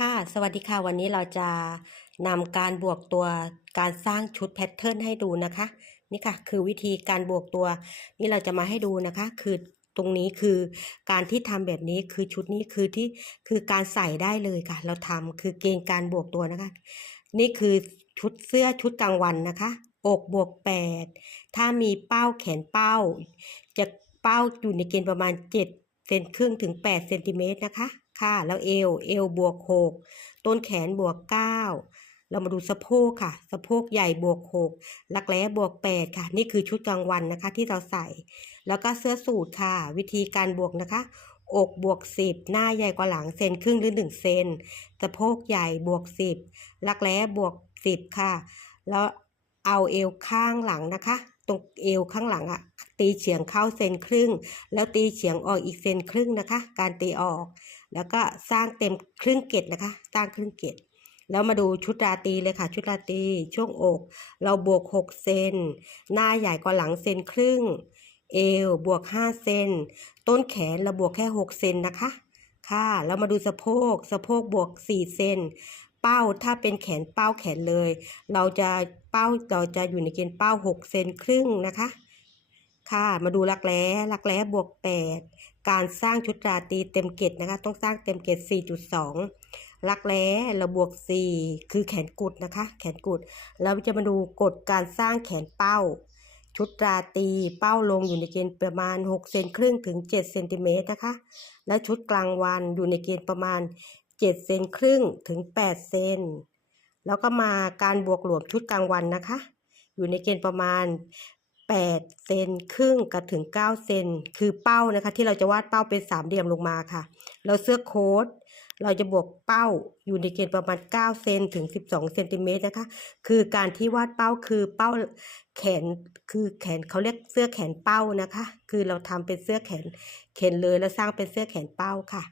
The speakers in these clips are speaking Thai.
ค่ะสวัสดีค่ะวันนี้เราจะนำการบวกตัวการสร้างชุดแพทเทิร์นให้ดูนะคะนี่ค่ะคือวิธีการบวกตัว นี่เราจะมาให้ดูนะคะ คือตรงนี้คือการที่ทำแบบนี้คือชุดนี้คือที่คือการใส่ได้เลยค่ะ เราทำคือเกณฑ์การบวกตัวนะคะ นี่คือชุดเสื้อชุดกลางวันนะคะอกบวก8ถ้ามีเป้าแขนเป้า จะเป้าอยู่ในเกณฑ์ประมาณ7เซนครึ่งถึง8เซนติเมตรนะคะ ค่ะ แล้วเอว เอวบวก6ต้นแขนบวก9เรามาดูสะโพกค่ะ สะโพกใหญ่บวก6รักแร้บวก8ค่ะ นี่คือชุดกลางวันนะคะ ที่เราใส่ แล้วก็เสื้อสูทค่ะ วิธีการบวกนะคะ อกบวก10หน้าใหญ่กว่าหลังเซนครึ่งหรือ1เซน สะโพกใหญ่บวก10รักแร้บวก10ค่ะ แล้วเอาเอวข้างหลังนะคะ ตรงเอวข้างหลังอะ ตีเฉียงเข้าเซนครึ่ง แล้วตีเฉียงออกอีกเซนครึ่งนะคะ การตีออก แล้วก็สร้างเต็มครึ่งเกตนะคะ สร้างครึ่งเกตแล้วมาดูชุดราตีเลยค่ะ ชุดราตีช่วงอก เราบวก 6 เซนหน้าใหญ่กว่าหลังเซนครึ่ง เอวบวก 5 เซนต้นแขนเราบวกแค่ 6 เซนนะคะ ค่ะ แล้วมาดูสะโพกสะโพกบวก 4 เซนเป้าถ้าเป็นแขนเป้าแขนเลย เราจะเป้าเราจะอยู่ในเกณฑ์เป้า 6 เซนครึ่งนะคะ ค่ะ มาดูรักแร้รักแร้บวก 8 การสร้างชุดราตรีเต็มเกตนะคะ ต้องสร้างเต็มเกต4.2 รักแร้เราบวก 4 คือแขนกุดนะคะ แขนกุด เราจะมาดูกฎการสร้างแขนเป้า ชุดราตรีเป้าลงอยู่ในเกณฑ์ประมาณ6เซนครึ่งถึง7เซนติเมตรนะคะ และชุดกลางวันอยู่ในเกณฑ์ประมาณ7เซนครึ่งถึง8เซนแล้วก็มาการบวกหลวมชุดกลางวันนะคะ อยู่ในเกณฑ์ประมาณ 8 เซนครึ่งกับถึง 9 เซนคือเป้านะคะ ที่เราจะวาดเป้าเป็นสามเหลี่ยมลงมาค่ะแล้วเสื้อโค้ทเราจะบวกเป้าอยู่ในเกณฑ์ประมาณ 9 เซนถึง 12 เซนติเมตรนะคะ คือการที่วาดเป้าคือเป้าแขนคือแขนเขาเรียกเสื้อแขนเป้านะคะ คือเราทำเป็นเสื้อแขนแขนเลยแล้วสร้างเป็นเสื้อแขนเป้าค่ะ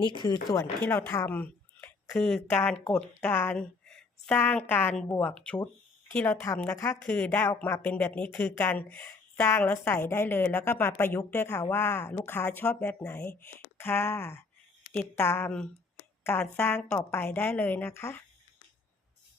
นี่คือส่วนที่เราทำคือการกดการสร้างการบวกชุด ที่เราทำนะคะคือได้ออกมาเป็นแบบนี้คือการสร้างแล้วใส่ได้เลย แล้วก็มาประยุกต์ด้วยค่ะว่าลูกค้าชอบแบบไหนค่ะ ติดตามการสร้างต่อไปได้เลยนะคะ